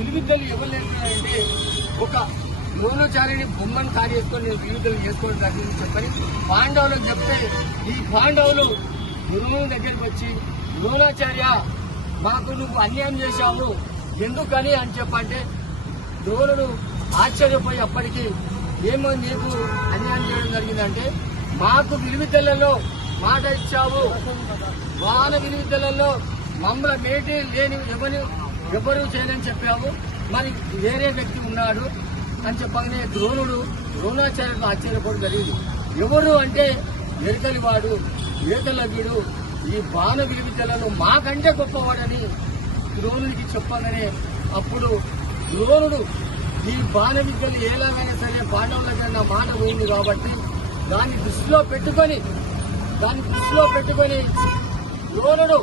విలువిద్దలు ఎవరు నేర్చుకున్నారంటే ఒక ద్రోణాచార్యుని బొమ్మను తయారు చేసుకొని నేను విలువిద్దలు చేసుకోవడం జరిగింది చెప్పని పాండవులకు చెప్తే ఈ పాండవులు గురువుని దగ్గరికి వచ్చి ద్రోణాచార్య మాకు నువ్వు అన్యాయం చేశావు ఎందుకని అని చెప్పంటే ద్రోణుడు ఆశ్చర్యపోయి అప్పటికి ఏమో నీకు అన్యాయం చేయడం జరిగిందంటే మాకు విలువిద్దలలో మాట ఇచ్చావు వాన విలువిద్దలలో మమ్మల్ని మేటి లేని ఎవరు చేయని చెప్పావు మరి వేరే వ్యక్తి ఉన్నాడు అని చెప్పగానే ద్రోణాచార్యుడు ఆశ్చర్యపోవడం జరిగింది. ఎవరు అంటే ఎరకలివాడు ఏకలవ్యుడు ఈ బాణ విలువిద్యలలో మాకంటే గొప్పవాడని ద్రోణుడికి చెప్పగానే అప్పుడు ద్రోణుడు ఈ బాణ విద్యలు ఎలాగైనా సరే పాండవులకైనా మాట పోయింది కాబట్టి దాన్ని దృష్టిలో పెట్టుకొని ద్రోణుడు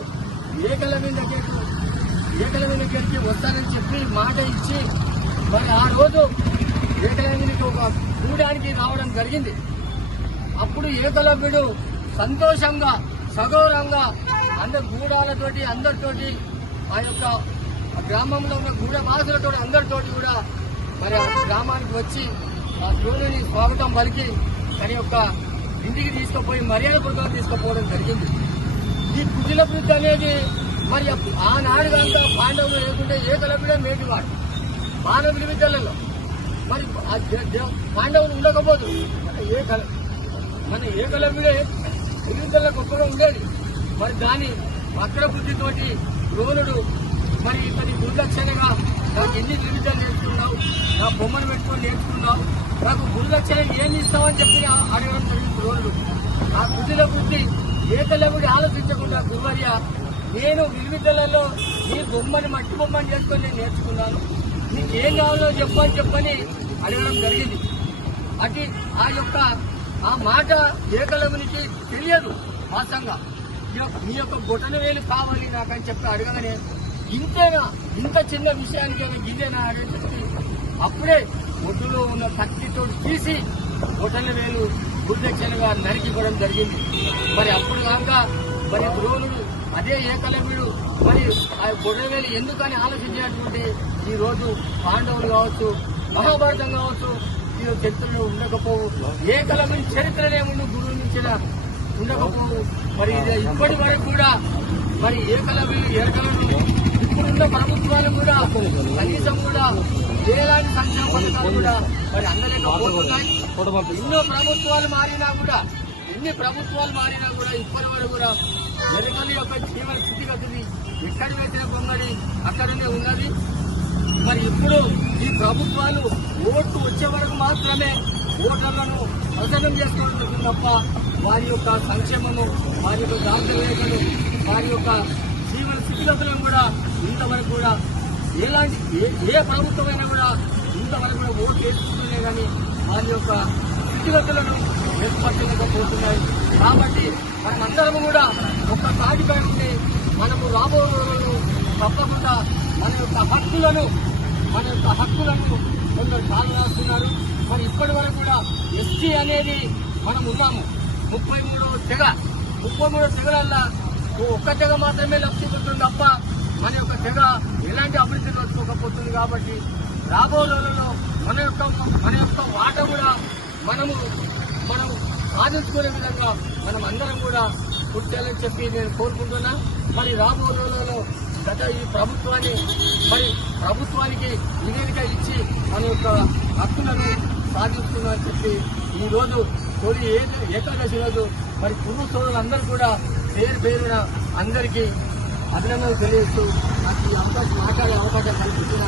ఏకలవ్యుని దగ్గరికి వస్తానని చెప్పి మాట ఇచ్చి మరి ఆ రోజు ఏకలవ్యునికి ఒక గూడానికి రావడం జరిగింది. అప్పుడు ఏకలవ్యుడు సంతోషంగా సగౌరవంగా గూడాలతోటి అందరితోటి ఆ యొక్క గ్రామంలో ఉన్న గూడవాసులతో అందరితోటి కూడా మరి ఆ గ్రామానికి వచ్చి ఆ ద్రోణుని స్వాగతం పలికి తన యొక్క ఇంటికి తీసుకుపోయి మర్యాదపూర్వకంగా తీసుకుపోవడం జరిగింది. ఈ కుటిల వృద్ధి అనేది మరి ఆనాడు కనుక పాండవులు లేకుంటే ఏకలవ్యుడే మేటివాడు బాణ విలువిద్యలలో మరి పాండవులు ఉండకపోదు మన ఏకలవ్యుడే విలువిద్యలో గొప్పగా ఉండేది. మరి దాని వక్ర బుద్ధితోటి ద్రోణుడు మరి గురుదక్షిణగా నాకు ఎన్ని విలువిద్యలు నేర్చుకున్నావు, నా బొమ్మను పెట్టుకొని నేర్చుకున్నావు, నాకు గురుదక్షిణ ఏమి ఇస్తావని చెప్పి అడగడం జరిగింది ద్రోణుడు. ఆ కుటిల బుద్ధి ఏకలవ్యుడు ఆలోచించకుండా గురువర్య నేను విలువిద్యలలో నీ బొమ్మని మట్టి బొమ్మని చేసుకొని నేను నేర్చుకున్నాను, నీకేం కావాలో చెప్పని అడగడం జరిగింది. అటు ఆ మాట ఏకలవ్యునికి తెలియదు వాస్తవంగా. మీ యొక్క బొటన వేలు కావాలి నాకని చెప్పి అడగగానే ఇంతేనా, ఇంత చిన్న విషయానికి గిదేనా అని చెప్పి అప్పుడే ఒడ్డులో ఉన్న కత్తితో తీసి బొటన వేలు గురుదక్షిణగా నరికివ్వడం జరిగింది. మరి అప్పుడు కాక మరి ద్రోణుడు అదే ఏకలవ్యుడు మరి ఆ బొటనవేలు ఎందుకని ఆలోచించినటువంటి ఈ రోజు పాండవులు కావచ్చు, మహాభారతం కావచ్చు, ఈ చరిత్రలో ఉండకపోవు, ఏకలవ్యుని చరిత్రనే గురువు నుంచి ఉండకపోవు. మరి ఇప్పటి వరకు కూడా మరి ఏకలవ్యులు ఇప్పుడున్న ప్రభుత్వాలు కూడా కనీసం కూడా ఎలాంటి సంక్షేమ పథకాలు కూడా మరి అందలేకపోతున్నాయి. ఎన్ని ప్రభుత్వాలు మారినా కూడా ఇప్పటి వరకు కూడా ఎరకల యొక్క జీవన స్థితిగతులు ఎక్కడ వేసిన బొమ్మడి అక్కడనే ఉన్నది. మరి ఇప్పుడు ఈ ప్రభుత్వాలు ఓట్లు వచ్చే వరకు మాత్రమే ఓటర్లను ప్రసన్నం చేసుకోవడం తప్ప వారి యొక్క సంక్షేమము, వారి యొక్క దాంతవేదలు, వారి యొక్క జీవన స్థితిగతులను కూడా ఇంతవరకు కూడా ఏ ప్రభుత్వమైనా కూడా ఇంతవరకు కూడా ఓటు వేసుకుంటున్నాయి కానీ వారి యొక్క స్థితిగతులను ఏర్పరచలేకపోతున్నాయి. కాబట్టి మనమందరము కూడా ఒక తాటిపై ఉండి మనము రాబో రోజులను తప్పకుండా మన యొక్క హక్కులను కొందరు కాలు రాస్తున్నారు. మరి ఇప్పటి వరకు కూడా ఎస్టీ అనేది మనం ఉన్నాము 33 తెగలల్లా ఒక్క తెగ మాత్రమే లబ్ధి పొందుతుంది తప్ప మన యొక్క తెగ ఎలాంటి అభివృద్ధి నోచుకోకపోతుంది. కాబట్టి రాబో రోజుల్లో మన యొక్క వాట కూడా మనం సాధించుకునే విధంగా మనం అందరం కూడా కూర్చోాలని చెప్పి నేను కోరుకుంటున్నా. మరి రాబో రోజులలో ఈ ప్రభుత్వానికి నివేదిక ఇచ్చి మన యొక్క హక్కులను సాధిస్తున్నామని చెప్పి ఈ రోజు తొలి ఏకాదశి రోజు మరి కురు సోదరులందరూ కూడా పేరున అందరికీ అభినందనలు తెలియజేస్తూ నాకు ఈ అవకాశం మాట్లాడే అవకాశం కల్పించిన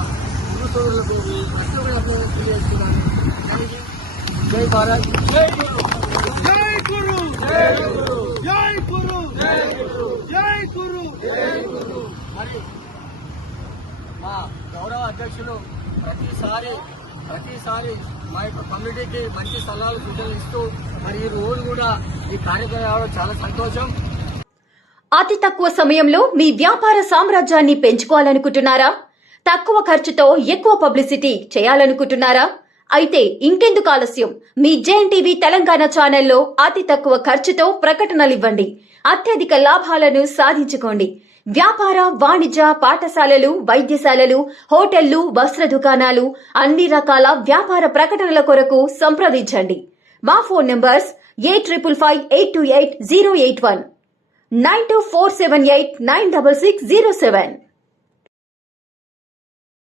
కురు సోదరులకు అభినందనలు తెలియజేస్తున్నాను. జై భారత్, జై గురు, జై గురు, జై గురు, జై గురు, జై గురు, జై గురు, జై గురు. మరి మా గౌరవ అధ్యక్షులు ప్రతిసారి మా యొక్క కమ్యూనిటీకి మంచి సలహాలు సూచనలు ఇస్తూ మరి ఈ రోజు కూడా ఈ కార్యక్రమం రావడం చాలా సంతోషం. అతి తక్కువ సమయంలో మీ వ్యాపార సామ్రాజ్యాన్ని పెంచుకోవాలనుకుంటున్నారా? తక్కువ ఖర్చుతో ఎక్కువ పబ్లిసిటీ చేయాలనుకుంటున్నారా? అయితే ఇంకెందుకు ఆలస్యం? మీ జేఎన్టీవీ తెలంగాణ ఛానల్లో అతి తక్కువ ఖర్చుతో ప్రకటనలివ్వండి, అత్యధిక లాభాలను సాధించుకోండి. వ్యాపార, వాణిజ్య, పాఠశాలలు, వైద్యశాలలు, హోటళ్లు, వస్త్ర దుకాణాలు, అన్ని రకాల వ్యాపార ప్రకటనల కొరకు సంప్రదించండి. మా ఫోన్ నంబర్స్ 8558288081 9247896607.